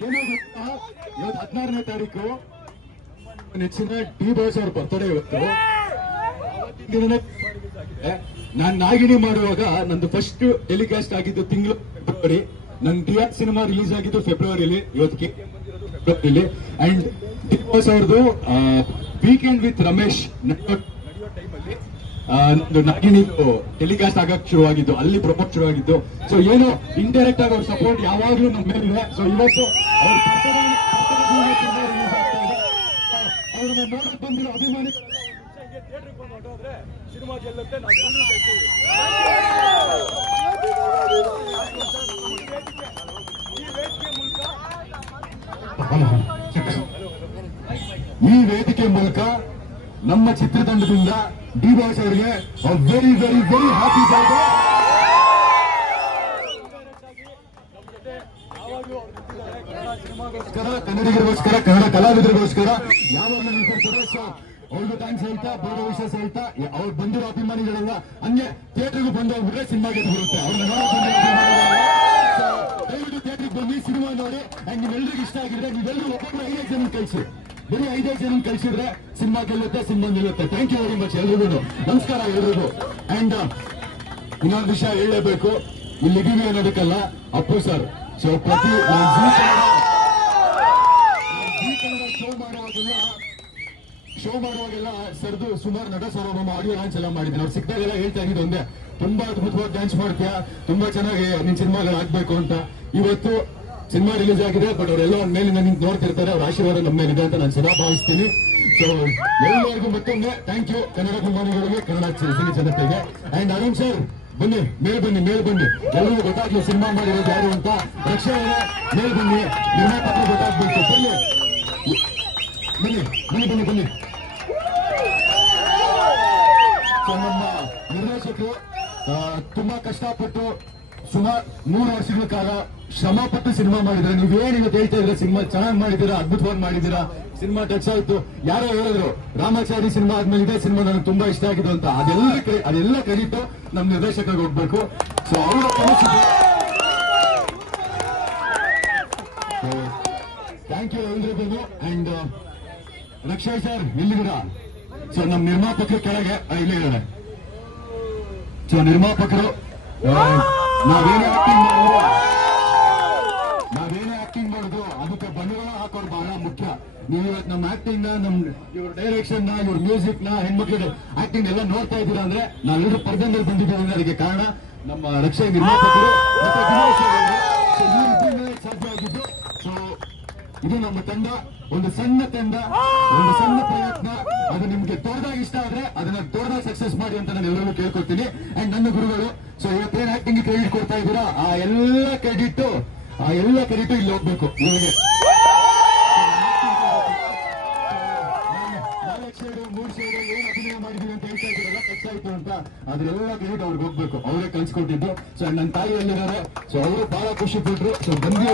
ಇವತ್ತು 16ನೇ ತಾರೀಕು ನೆಚ್ಚಿನ ಡಿ ಬಾಸ್ ಅವ್ರ ಬರ್ತಡೇ ಇವತ್ತು. ನಾನ್ ನಾಗಿಣಿ ಮಾಡುವಾಗ ನಂದು ಫಸ್ಟ್ ಟೆಲಿಕಾಸ್ಟ್ ಆಗಿದ್ದು ತಿಂಗಳು ಫೆಬ್ರವರಿ. ನನ್ ಡಿಆರ್ ಸಿನಿಮಾ ರಿಲೀಸ್ ಆಗಿದ್ದು ಫೆಬ್ರವರಿಲಿ. ಇವತ್ತಿಗೆ ಫೆಬ್ರವರಿಲಿ. ಅಂಡ್ ಡಿ ಬಾಸ್ ಅವ್ರದ್ದು ವೀಕೆಂಡ್ ವಿತ್ ರಮೇಶ್ ನಡೆಯೋ ಟೈಮಲ್ಲಿ ನಂದು ನಾಗಿಣಿ ಟೆಲಿಕಾಸ್ಟ್ ಆಗಕ್ ಶುರುವಾಗಿದ್ದು, ಅಲ್ಲಿ ಪ್ರಮೋಟ್ ಶುರುವಾಗಿದ್ದು. ಸೊ ಏನು ಇಂಡೈರೆಕ್ಟ್ ಆಗಿ ಅವ್ರ ಸಪೋರ್ಟ್ ಯಾವಾಗ್ಲೂ ನಮ್ಮ ಮೇಲಿದೆ. ಸೊ ಇವತ್ತು ಅವ್ರ ಅವ್ರನ್ನ ನೋಡಕ್ ಬಂದಿರೋ ಅಭಿಮಾನಿಗಳು ಸಿನಿಮಾ ಗೆಲ್ಲುತ್ತೆ, ನಾವು ಈ ವೇದಿಕೆ ಮೂಲಕ ನಮ್ಮ ಚಿತ್ರತಂಡದಿಂದ ಡಿ ಬಾಸ್ ಅವರಿಗೆ very very very happy birthday. ಕನ್ನಡಿಗರಿಗೋಸ್ಕರ, ಕನ್ನಡ ಕಲಾವಿದರಿಗೋಸ್ಕರ ಯಾವಾಗಲೂ ನಿಂತಿರ್ತಾರೆ. ಸೊ ಅವ್ರಿಗೂ ಥ್ಯಾಂಕ್ಸ್ ಹೇಳ್ತಾ, ಬೇರೆ ವಿಷಯ ಹೇಳ್ತಾ, ಅವ್ರು ಬಂದಿರೋ ಅಭಿಮಾನಿಗಳೆಲ್ಲ ಹಂಗೆ ಥಿಯೇಟರ್ಗೂ ಬಂದು ಹೋಗ್ಬಿಟ್ರೆ ಸಿನಿಮಾ ಗೆದ್ದು ಬರುತ್ತೆ. ಅವ್ರನ್ನ ದಯವಿಟ್ಟು ಥಿಯೇಟರ್ಗೆ ಬನ್ನಿ, ಸಿನಿಮಾ ನೋಡಿ. ಅಂಡ್ ನೀವೆಲ್ಲರಿಗೂ ಇಷ್ಟ ಆಗಿದ್ರೆ ನೀವೆಲ್ಲರೂ ಒಬ್ಬೊಬ್ಬರು 5 ಜನ ಕಳಿಸಿ. ಬರೀ 5 ಜನ ಕಳಿಸಿದ್ರೆ ಸಿನಿಮಾ ಗೆಲ್ಲುತ್ತೆ, ಸಿನಿಮಾ ನಿಲ್ಲುತ್ತೆ. ಥ್ಯಾಂಕ್ ಯು ವೆರಿ ಮಚ್ ಎಲ್ರಿಗೂ. ನಮಸ್ಕಾರ ಎಲ್ರಿಗೂ. ಅಂಡ್ ಇನ್ನೊಂದು ವಿಷಯ ಹೇಳಲೇಬೇಕು, ಇಲ್ಲಿದ್ದೀವಿ ಅನ್ನೋದಕ್ಕಲ್ಲ, ಅಪ್ಪು ಸರ್. ಸೊ ಪ್ರತಿ ಶೋ ಮಾಡುವಾಗೆಲ್ಲ ಸರ್ದು ಸುಮಾರು ನಟ ಸಾರ್ವಭೌಮ ಆಡಿಯೋ ಲಾಂಚ್ ಎಲ್ಲ ಮಾಡಿದ್ದೀನಿ. ಅವ್ರು ಸಿಕ್ಕಾಗೆಲ್ಲ ಹೇಳ್ತಾ ಇದ್ದು ಒಂದೇ, ತುಂಬಾ ಅದ್ಭುತವಾಗಿ ಡ್ಯಾನ್ಸ್ ಮಾಡ್ತೀಯಾ, ತುಂಬಾ ಚೆನ್ನಾಗಿ ನಿನ್ ಸಿನಿಮಾಗಳು ಆಗ್ಬೇಕು ಅಂತ. ಇವತ್ತು ಸಿನಿಮಾ ರಿಲೀಸ್ ಆಗಿದೆ, ಬಟ್ ಅವರೆಲ್ಲ ಒಂದ್ ಮೇಲಿಂದ ನಿಂತು ನೋಡ್ತಿರ್ತಾರೆ. ಅವ್ರ ಆಶೀರ್ವಾದ ನಮ್ಮ ಮೇಲಿದೆ ಅಂತ ನಾನು ಸದಾ ಭಾವಿಸ್ತೀನಿ. ಸೊ ಎಲ್ಲರಿಗೂ ಮತ್ತೊಮ್ಮೆ ಥ್ಯಾಂಕ್ ಯು, ಕನ್ನಡ ಅಭಿಮಾನಿಗಳಿಗೆ, ಕನ್ನಡ ಸಿನಿ ಜನತೆಗೆ. ಅಂಡ್ ಅರುಣ್ ಸರ್ ಬನ್ನಿ, ಮೇಲ್ ಬನ್ನಿ, ಮೇಲ್ ಬನ್ನಿ. ಎಲ್ಲರಿಗೂ ಗೊತ್ತಾಗ್ಲಿ ಸಿನಿಮಾ ಮಾಡಿರೋದು ಯಾರು ಅಂತ. ರಕ್ಷಾ ಮೇಲ್ ಬನ್ನಿ, ನಿರ್ಮಾಪಕರು ಗೊತ್ತಾಗ್ಬೇಕು. ಬನ್ನಿ ಬನ್ನಿ ಬನ್ನಿ ಬನ್ನಿ ಬನ್ನಿ. ಸೊ ನಮ್ಮ ನಿರ್ದೇಶಕರು ತುಂಬಾ ಕಷ್ಟಪಟ್ಟು ಸುಮಾರು 3 ವರ್ಷಗಳ ಕಾಲ ಶ್ರಮಪಟ್ಟು ಸಿನಿಮಾ ಮಾಡಿದ್ರೆ. ನೀವೇನಿವತ್ತು ಹೇಳ್ತಾ ಇದ್ರೆ ಸಿನಿಮಾ ಚೆನ್ನಾಗಿ ಮಾಡಿದ್ದೀರಾ, ಅದ್ಭುತವಾಗಿ ಮಾಡಿದ್ದೀರಾ, ಸಿನಿಮಾ ಟಚ್ ಆಯ್ತು. ಯಾರೋ ಹೇಳಿದ್ರು ರಾಮಾಚಾರಿ ಸಿನಿಮಾ ಆದ್ಮೇಲೆ ಇದೇ ಸಿನಿಮಾ ನನಗೆ ತುಂಬಾ ಇಷ್ಟ ಆಗಿದ್ದು ಅಂತ. ಅದೆಲ್ಲ ಕ್ರೆಡಿಟ್ ನಮ್ಮ ನಿರ್ದೇಶಕರಿಗೆ ಹೋಗ್ಬೇಕು. ಸೊ ಅವರ ಕನಸಿದೆ. ಥ್ಯಾಂಕ್ ಯು ಎಲ್ರಿಗೂ. ಅಂಡ್ ರಕ್ಷಾ ಸರ್ ಎಲ್ಲಿದ್ದೀರಾ? ಸೊ ನಮ್ಮ ನಿರ್ಮಾಪಕರು ಕೆಳಗೆ ಇಲ್ಲೇ ಇದ್ದಾರೆ. ಸೊ ನಿರ್ಮಾಪಕರು ನಾವೇನೇ ಆಕ್ಟಿಂಗ್ ಮಾಡೋದು ಅದಕ್ಕೆ ಬಂಡವಾಳ ಹಾಕೋರು ಬಹಳ ಮುಖ್ಯ. ನೀವು ಇವತ್ತು ನಮ್ಮ ಆಕ್ಟಿಂಗ್ ನ, ಇವ್ರ ಡೈರೆಕ್ಷನ್ ನ, ಇವ್ರ ಮ್ಯೂಸಿಕ್ ನ, ಹೆಣ್ಮಕ್ಳು ಆಕ್ಟಿಂಗ್ ಎಲ್ಲ ನೋಡ್ತಾ ಇದ್ದೀರಾ ಅಂದ್ರೆ ನಾವೆಲ್ಲರೂ ಪರ್ದಂದಲ್ಲಿ ಬಂದಿದ್ದೀವಿ ಅಂದ್ರೆ ಅದಕ್ಕೆ ಕಾರಣ ನಮ್ಮ ರಕ್ಷಾ ನಿರ್ಮಾಪಕರು ಮತ್ತೆ ಸಾಧ್ಯ ಆಗಿದ್ದು. ಸೊ ಇದು ನಮ್ಮ ತಂಡ, ಒಂದು ಸಣ್ಣ ತಂಡ, ಒಂದು ಸಣ್ಣ ಪ್ರಯತ್ನ. ಅದು ನಿಮ್ಗೆ ದೊಡ್ಡದಾಗಿ ಇಷ್ಟ ಆದ್ರೆ ಅದನ್ನ ದೊಡ್ಡದಾಗಿ ಸಕ್ಸಸ್ ಮಾಡಿ ಅಂತ ನಾನು ಎಲ್ಲರಿಗೂ ಕೇಳ್ಕೊಳ್ತೀನಿ. ಅಂಡ್ ನನ್ನ ಗುರುಗಳು, ಸೊ ಇವತ್ತೇನು ಆಕ್ಟಿಂಗ್ ಕ್ರೆಡಿಟ್ ಕೊಡ್ತಾ ಇದ್ದೀರಾ, ಆ ಎಲ್ಲ ಕ್ರೆಡಿಟ್ ಇಲ್ಲಿ ಹೋಗ್ಬೇಕು ಇವರಿಗೆ. 4 ಶೇಡು 3 ಶೇಡು ಏನು ಅಭಿನಯ ಮಾಡಿದೀವಿ ಅಂತ ಹೇಳ್ತಾ ಇದ್ದೀರಲ್ಲ, ಖರ್ಚಾಯ್ತು ಅಂತ, ಅದ್ರೆಲ್ಲ ಕ್ರೆಡಿಟ್ ಅವ್ರಿಗೆ ಹೋಗ್ಬೇಕು. ಅವರೇ ಕಲ್ಸ್ಕೊಟ್ಟಿದ್ದು. ಸೊ ನನ್ನ ತಾಯಿ ಎಲ್ಲಿದ್ದಾರೆ, ಸೊ ಅವರು ಬಹಳ ಖುಷಿ ಪಟ್ರು. ಸೊ ಬಂದಿ